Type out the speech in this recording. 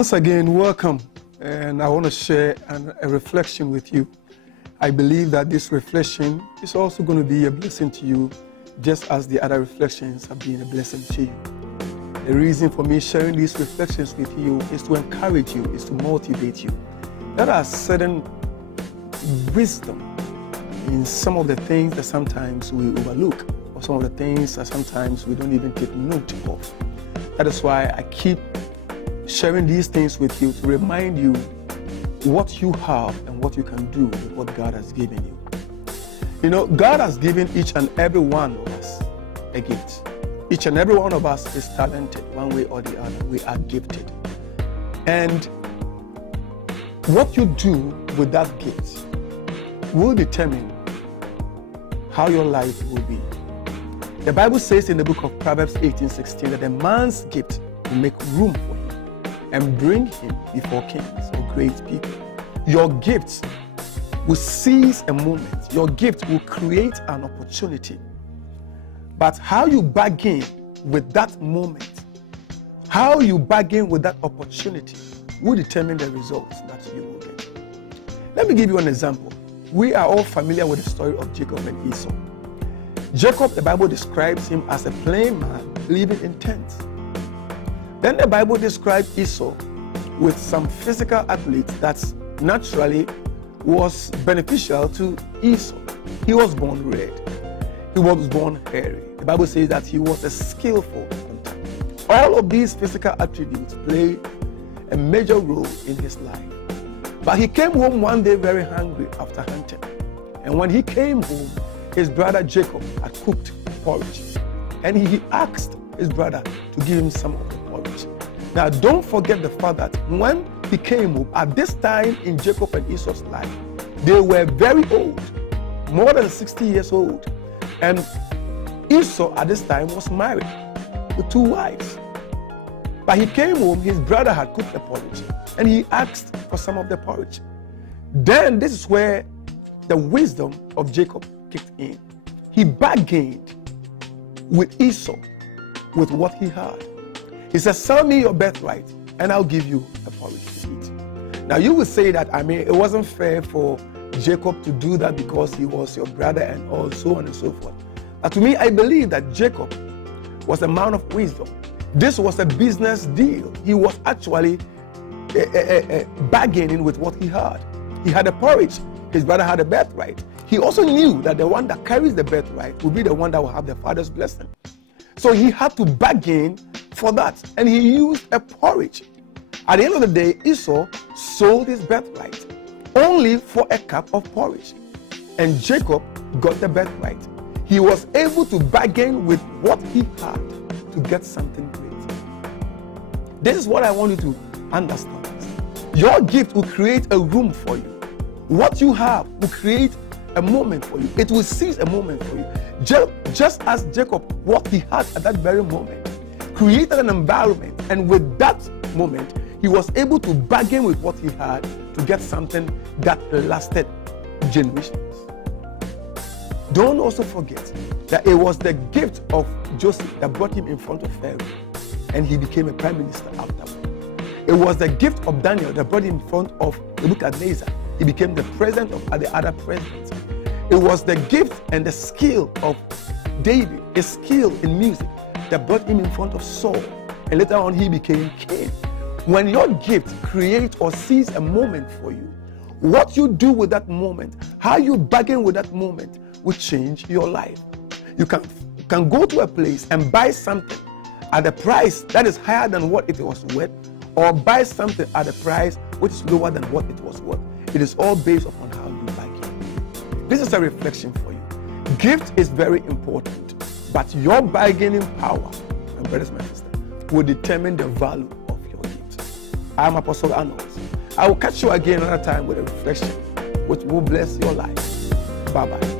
Once again, welcome, and I want to share a reflection with you. I believe that this reflection is also going to be a blessing to you, just as the other reflections have been a blessing to you. The reason for me sharing these reflections with you is to encourage you, is to motivate you. There are certain wisdom in some of the things that sometimes we overlook, or some of the things that sometimes we don't even take note of. That is why I keep sharing these things with you to remind you what you have and what you can do with what God has given you. You know, God has given each and every one of us a gift. Each and every one of us is talented one way or the other. We are gifted. And what you do with that gift will determine how your life will be. The Bible says in the book of Proverbs 18:16 that a man's gift will make room for him and bring him before kings or great people. Your gift will seize a moment. Your gift will create an opportunity. But how you bargain with that moment, how you bargain with that opportunity will determine the results that you will get. Let me give you an example. We are all familiar with the story of Jacob and Esau. Jacob, the Bible describes him as a plain man living in tents. Then the Bible describes Esau with some physical athletes that naturally was beneficial to Esau. He was born red. He was born hairy. The Bible says that he was a skillful hunter. All of these physical attributes played a major role in his life. But he came home one day very hungry after hunting. And when he came home, his brother Jacob had cooked porridge. And he asked his brother to give him some of the porridge. Now, don't forget the fact that when he came home, at this time in Jacob and Esau's life, they were very old, more than 60 years old. And Esau at this time was married with 2 wives. But he came home, his brother had cooked the porridge, and he asked for some of the porridge. Then this is where the wisdom of Jacob kicked in. He bargained with Esau with what he had. He said, sell me your birthright and I'll give you a porridge to eat. Now you would say that, it wasn't fair for Jacob to do that because he was your brother and all so on and so forth. But to me, I believe that Jacob was a man of wisdom. This was a business deal. He was actually bargaining with what he had. He had a porridge. His brother had a birthright. He also knew that the one that carries the birthright will be the one that will have the father's blessing. So he had to bargain for that, and he used a porridge. At the end of the day, Esau sold his birthright only for a cup of porridge, and Jacob got the birthright. He was able to bargain with what he had to get something great. This is what I want you to understand. Your gift will create a room for you. What you have will create a moment for you. It will seize a moment for you. Just as Jacob, what he had at that very moment, created an environment, and with that moment, he was able to bargain with what he had to get something that lasted generations. Don't also forget that it was the gift of Joseph that brought him in front of Pharaoh, and he became a prime minister afterward. It was the gift of Daniel that brought him in front of Nebuchadnezzar. He became the president of the other presidents. It was the gift and the skill of David, his skill in music, that brought him in front of Saul. And later on, he became king. When your gift creates or sees a moment for you, what you do with that moment, how you bargain with that moment, will change your life. You can go to a place and buy something at a price that is higher than what it was worth, or buy something at a price which is lower than what it was worth. It is all based upon how you bargain. This is a reflection for you. Gift is very important, but your bargaining power, my brothers and my sisters, will determine the value of your gift. I am Apostle Arnold. I will catch you again another time with a reflection which will bless your life. Bye-bye.